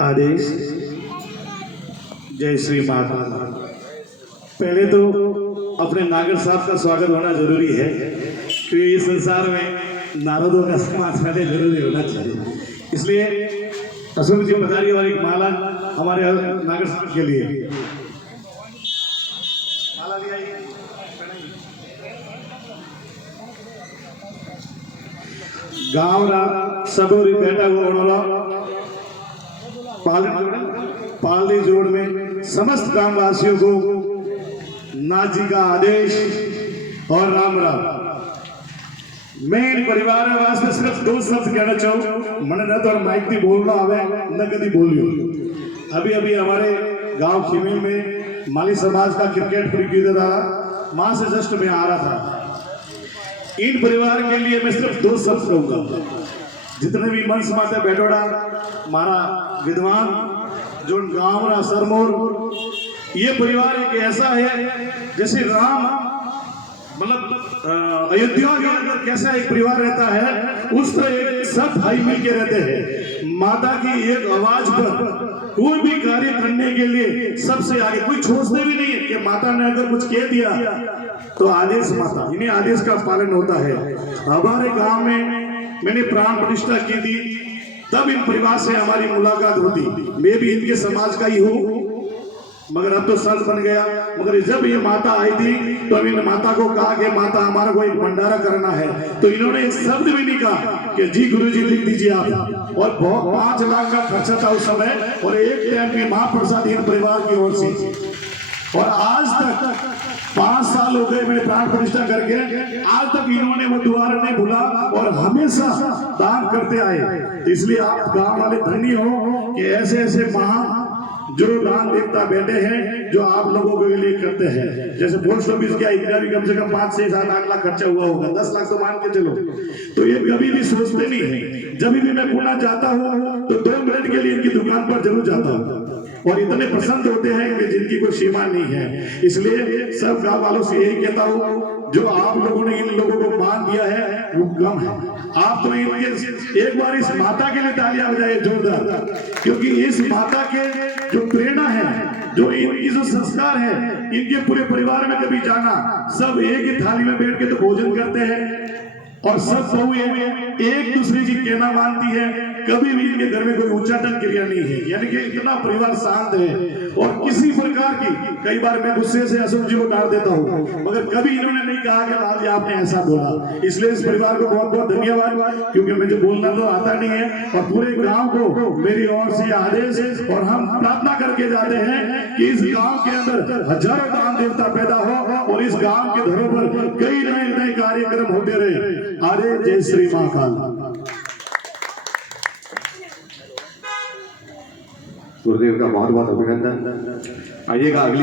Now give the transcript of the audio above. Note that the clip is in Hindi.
आदेश। जय श्री माता। पहले तो अपने नागर साहब का स्वागत होना जरूरी है, क्योंकि इस संसार में नारदों का समाज पहले जरूरी होना चाहिए। इसलिए अशोक जी पधारी और एक माला हमारे नागर साहब के लिए। माला ले आइए। गाँव सबोरी बैठा हुआ पालड़ी जोड़ में समस्त ग्रामवासियों को नाथ जी का आदेश और राम राम। मैं इन परिवार वास्ते सिर्फ दो शब्द कहना चाहूँ। मन न तो माइक भी बोलना आवे न कभी बोलियो। अभी अभी हमारे गांव खीमेल में माली समाज का क्रिकेट प्रतियोगिता था, वहां से जस्ट मैं आ रहा था। इन परिवार के लिए मैं सिर्फ दो शब्द कहूंगा। जितने भी मंच माते बैठोड़ा मारा विद्वान जो गांव रा सरमोर, ये परिवार एक ऐसा है जैसे राम मतलब अयोध्या के अंदर कैसा एक परिवार रहता है, उस तरह एक सब भाई मिलके रहते हैं। माता की एक आवाज पर कोई भी कार्य करने के लिए सबसे आगे, कोई सोचते भी नहीं है कि माता ने अगर कुछ कह दिया तो आदेश माता, इन्हें आदेश का पालन होता है। हमारे गांव में मैंने प्राण प्रतिष्ठा की थी, तब इन परिवार से हमारी मुलाकात होती। मैं भी इनके समाज का ही हूँ, मगर अब तो संत बन गया। मगर जब ये माता आई थी तो इन माता को कहा कि माता हमारा को एक भंडारा करना है, तो इन्होंने एक शब्द भी नहीं कहा कि जी गुरुजी लिख दीजिए आप। और बहुत 5 लाख का खर्चा था उस समय, और एक टाइम की महाप्रसाद इन परिवार की ओर से। और आज तक 5 साल हो गए मैंने प्राण प्रतिष्ठा करके, आज तक इन्होंने वो द्वार नहीं भूला और हमेशा दान करते आए। इसलिए आप गांव वाले धन्य हो कि ऐसे ऐसे महान जो दान देवता बैठे हैं, जो आप लोगों के लिए करते हैं। जैसे पोस्ट ऑफिस क्या इतना भी कम से कम 5, 6, 7, 8 लाख खर्चा हुआ होगा, 10 लाख तो मान के चलो। तो ये कभी भी सोचते नहीं है। जब भी मैं पुणे जाता हूँ तो 2 मिनट के लिए इनकी दुकान पर जरूर जाता हूँ, और इतने पसंद होते हैं कि जिनकी कोई सीमा नहीं है। इसलिए सब गांव वालों से यही कहता हूँ, जो आप लोगों ने इन लोगों को मान दिया है वो कम है। आप तो इनके एक बार इस माता के लिए तालियां बजाइए जोरदार, क्योंकि इस माता के जो प्रेरणा है, जो इनकी जो संस्कार है, इनके पूरे परिवार में कभी जाना, सब एक ही थाली में बैठ के तो भोजन करते हैं, और सब बहु एक दूसरे की कहना मानती है। कभी भी इनके घर में कोई उच्चाटन क्रिया नहीं है, यानी कि इतना परिवार शांत है। और किसी प्रकार की, कई बार मैं गुस्से से अशोक जी को डांट देता हूँ, मगर कभी इन्होंने नहीं कहा कि लाल जी आपने ऐसा बोला। इसलिए इस परिवार को बहुत बहुत धन्यवाद, क्योंकि मुझे बोलना तो आता नहीं है। और पूरे गांव को मेरी ओर से आदेश, और हम प्रार्थना करके जाते हैं कि इस गांव के अंदर हजारों दान देवता पैदा हो, और इस गांव के धरोहर पर कई नए नए कार्यक्रम होते रहे। अरे जय श्री महाकाल। गुरुदेव का बहुत बहुत अभिनंदन। आइएगा अगली